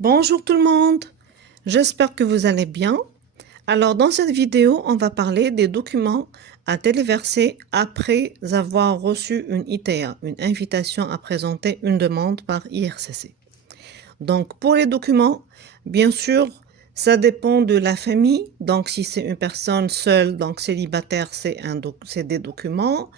Bonjour tout le monde, j'espère que vous allez bien. Alors dans cette vidéo, on va parler des documents à téléverser après avoir reçu une ITA, une invitation à présenter une demande par IRCC. Donc pour les documents, bien sûr, ça dépend de la famille. Donc si c'est une personne seule, donc célibataire, c'est des documents.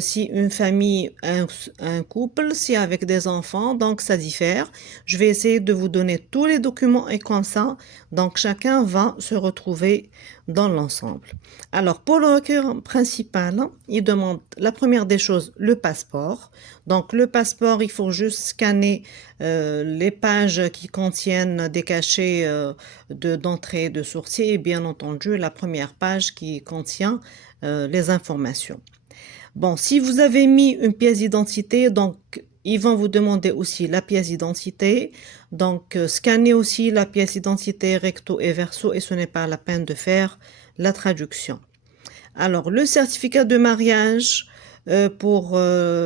Si une famille, un couple, si avec des enfants, donc ça diffère. Je vais essayer de vous donner tous les documents et comme ça, donc chacun va se retrouver dans l'ensemble. Alors pour le requérant principal, il demande la première des choses, le passeport. Donc le passeport, il faut juste scanner les pages qui contiennent des cachets d'entrée et de sortie et bien entendu la première page qui contient les informations. Bon, si vous avez mis une pièce d'identité, donc ils vont vous demander aussi la pièce d'identité. Donc, scannez aussi la pièce d'identité recto et verso et ce n'est pas la peine de faire la traduction. Alors, le certificat de mariage pour,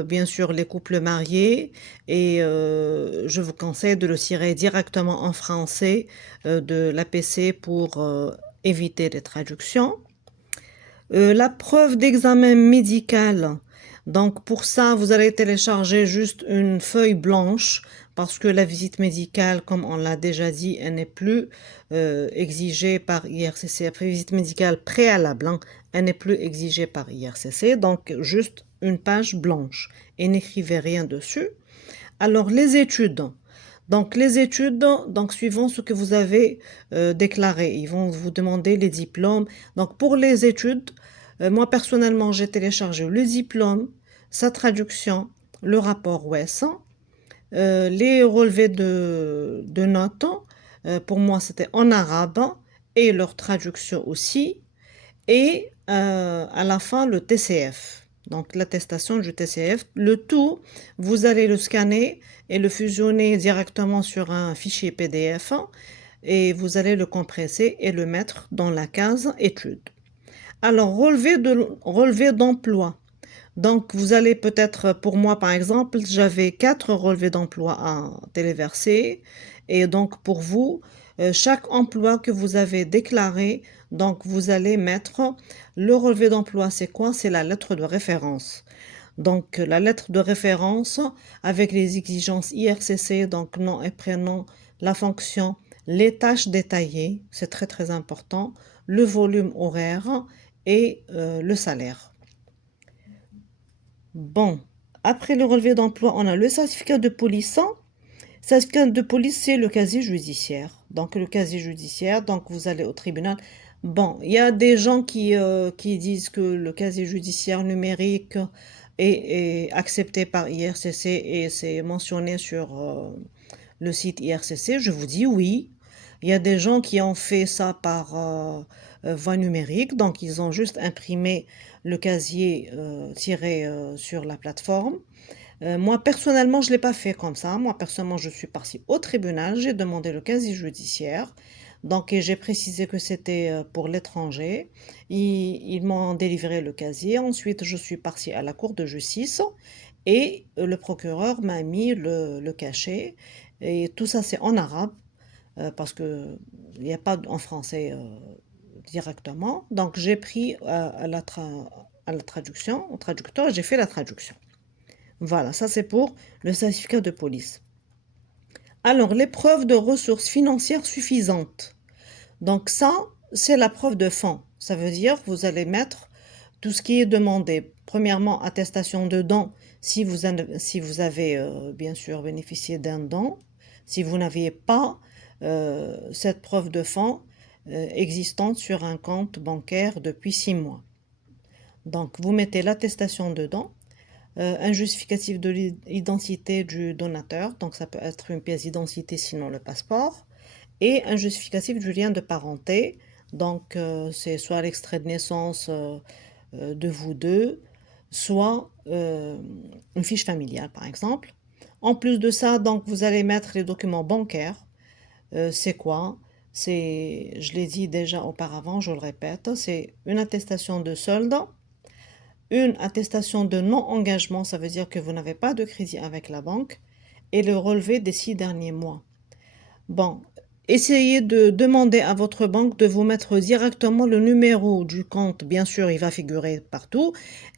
bien sûr, les couples mariés et je vous conseille de le tirer directement en français de l'APC pour éviter les traductions. La preuve d'examen médical. Donc pour ça, vous allez télécharger juste une feuille blanche parce que la visite médicale, comme on l'a déjà dit, elle n'est plus exigée par IRCC. Après visite médicale préalable, hein, elle n'est plus exigée par IRCC. Donc juste une page blanche et n'écrivez rien dessus. Alors les études. Donc les études, donc suivant ce que vous avez déclaré, ils vont vous demander les diplômes. Donc pour les études, moi personnellement j'ai téléchargé le diplôme, sa traduction, le rapport WES, les relevés de notes. Pour moi c'était en arabe et leur traduction aussi. Et à la fin le TCF. Donc l'attestation du TCF. Le tout, vous allez le scanner et le fusionner directement sur un fichier PDF et vous allez le compresser et le mettre dans la case études. Alors, relevé d'emploi. Donc, vous allez peut-être, pour moi par exemple, j'avais 4 relevés d'emploi à téléverser. Et donc, pour vous, chaque emploi que vous avez déclaré, donc vous allez mettre le relevé d'emploi. C'est quoi? C'est la lettre de référence. Donc, la lettre de référence avec les exigences IRCC, donc nom et prénom, la fonction, les tâches détaillées, c'est très très important, le volume horaire et le salaire. Bon, après le relevé d'emploi, on a le certificat de police. Certificat de police, c'est le casier judiciaire. Donc, le casier judiciaire, donc vous allez au tribunal. Bon, il y a des gens qui disent que le casier judiciaire numérique est accepté par IRCC et c'est mentionné sur le site IRCC. Je vous dis oui. Il y a des gens qui ont fait ça par voie numérique, donc ils ont juste imprimé le casier tiré sur la plateforme. Moi, personnellement, je ne l'ai pas fait comme ça. Moi, personnellement, je suis partie au tribunal, j'ai demandé le casier judiciaire. Donc, et j'ai précisé que c'était pour l'étranger. Ils m'ont délivré le casier. Ensuite, je suis partie à la cour de justice et le procureur m'a mis le cachet. Et tout ça, c'est en arabe parce qu'il n'y a pas en français directement. Donc, j'ai pris à la traduction, au traducteur, j'ai fait la traduction. Voilà, ça c'est pour le certificat de police. Alors, les preuves de ressources financières suffisantes. Donc ça, c'est la preuve de fonds. Ça veut dire que vous allez mettre tout ce qui est demandé. Premièrement, attestation de dons si vous avez bien sûr bénéficié d'un don. Si vous n'aviez pas cette preuve de fonds existante sur un compte bancaire depuis 6 mois. Donc, vous mettez l'attestation de don un justificatif de l'identité du donateur, donc ça peut être une pièce d'identité sinon le passeport, et un justificatif du lien de parenté, donc c'est soit l'extrait de naissance de vous deux, soit une fiche familiale par exemple. En plus de ça, donc vous allez mettre les documents bancaires. C'est quoi? C'est, je l'ai dit déjà auparavant, je le répète, c'est une attestation de solde, une attestation de non-engagement, ça veut dire que vous n'avez pas de crédit avec la banque, et le relevé des 6 derniers mois. Bon, essayez de demander à votre banque de vous mettre directement le numéro du compte. Bien sûr, il va figurer partout,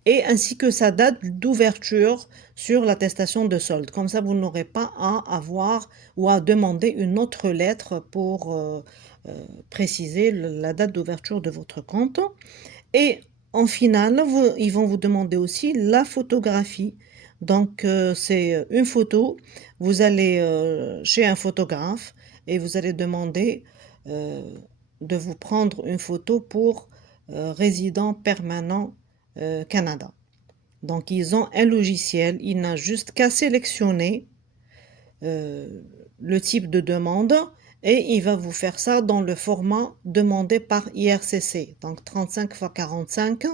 et ainsi que sa date d'ouverture sur l'attestation de solde. Comme ça, vous n'aurez pas à avoir ou à demander une autre lettre pour préciser la date d'ouverture de votre compte. Et en finale, ils vont vous demander aussi la photographie. Donc, c'est une photo. Vous allez chez un photographe et vous allez demander euh, de vous prendre une photo pour résident permanent Canada. Donc, ils ont un logiciel. Il n'a juste qu'à sélectionner euh, le type de demande et il va vous faire ça dans le format demandé par IRCC, donc 35 x 45.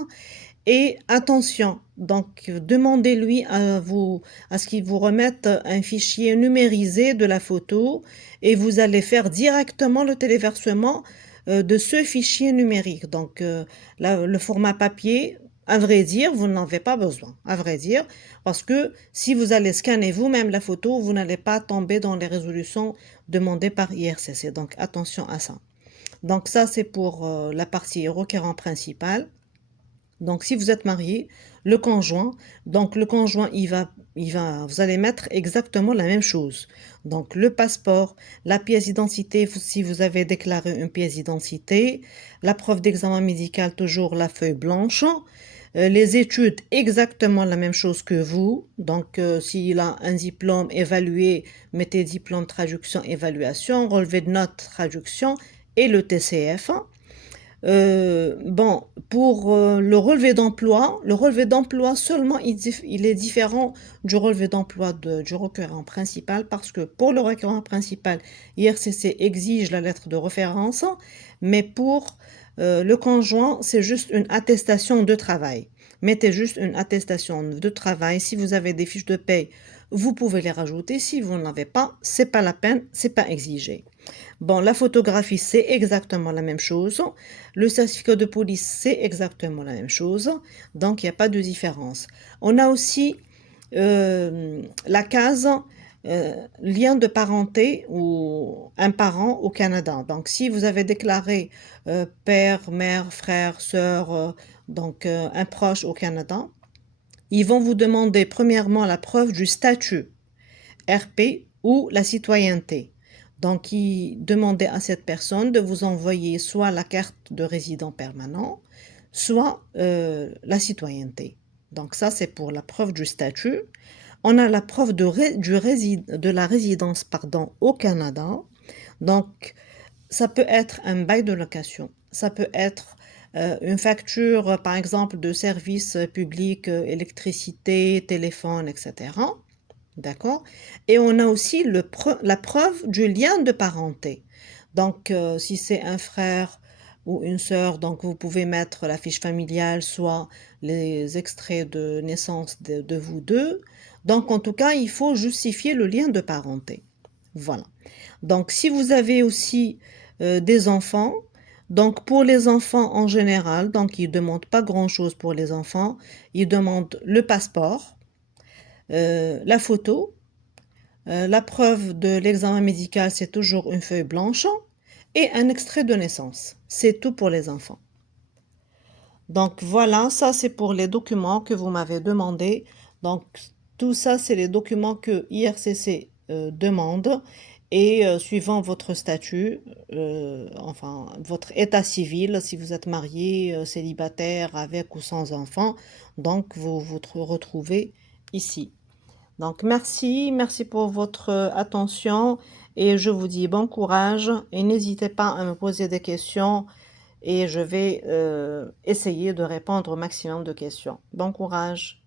Et attention, donc demandez-lui à ce qu'il vous remette un fichier numérisé de la photo et vous allez faire directement le téléversement de ce fichier numérique. Donc le format papier, à vrai dire, vous n'en avez pas besoin, à vrai dire, parce que si vous allez scanner vous-même la photo, vous n'allez pas tomber dans les résolutions demandées par IRCC. Donc attention à ça. Donc ça, c'est pour la partie requérant principal. Donc, si vous êtes marié, le conjoint, donc le conjoint, vous allez mettre exactement la même chose. Donc, le passeport, la pièce d'identité, si vous avez déclaré une pièce d'identité, la preuve d'examen médical, toujours la feuille blanche, les études, exactement la même chose que vous. Donc, s'il a un diplôme évalué, mettez diplôme, traduction, évaluation, relevé de notes, traduction et le TCF. Bon, pour le relevé d'emploi seulement, il est différent du relevé d'emploi du requérant principal parce que pour le requérant principal, IRCC exige la lettre de référence, mais pour le conjoint, c'est juste une attestation de travail. Mettez juste une attestation de travail. Si vous avez des fiches de paye, vous pouvez les rajouter. Si vous n'en avez pas, c'est pas la peine, c'est pas exigé. Bon, la photographie, c'est exactement la même chose. Le certificat de police, c'est exactement la même chose. Donc, il n'y a pas de différence. On a aussi la case lien de parenté ou un parent au Canada. Donc, si vous avez déclaré père, mère, frère, sœur, donc un proche au Canada, ils vont vous demander premièrement la preuve du statut RP ou la citoyenneté. Donc, il demandait à cette personne de vous envoyer soit la carte de résident permanent, soit la citoyenneté. Donc, ça, c'est pour la preuve du statut. On a la preuve de la résidence au Canada. Donc, ça peut être un bail de location. Ça peut être une facture, par exemple, de services publics, électricité, téléphone, etc. D'accord? Et on a aussi la preuve du lien de parenté. Donc, si c'est un frère ou une sœur, donc vous pouvez mettre la fiche familiale, soit les extraits de naissance de vous deux. Donc, en tout cas, il faut justifier le lien de parenté. Voilà. Donc, si vous avez aussi des enfants, donc pour les enfants en général, donc ils ne demandent pas grand-chose pour les enfants, ils demandent le passeport, la photo, la preuve de l'examen médical, c'est toujours une feuille blanche et un extrait de naissance. C'est tout pour les enfants. Donc voilà, ça c'est pour les documents que vous m'avez demandé. Donc tout ça, c'est les documents que IRCC demande et suivant votre statut, enfin votre état civil, si vous êtes marié, célibataire, avec ou sans enfant, donc vous vous retrouvez ici. Donc merci pour votre attention et je vous dis bon courage et n'hésitez pas à me poser des questions et je vais essayer de répondre au maximum de questions. Bon courage.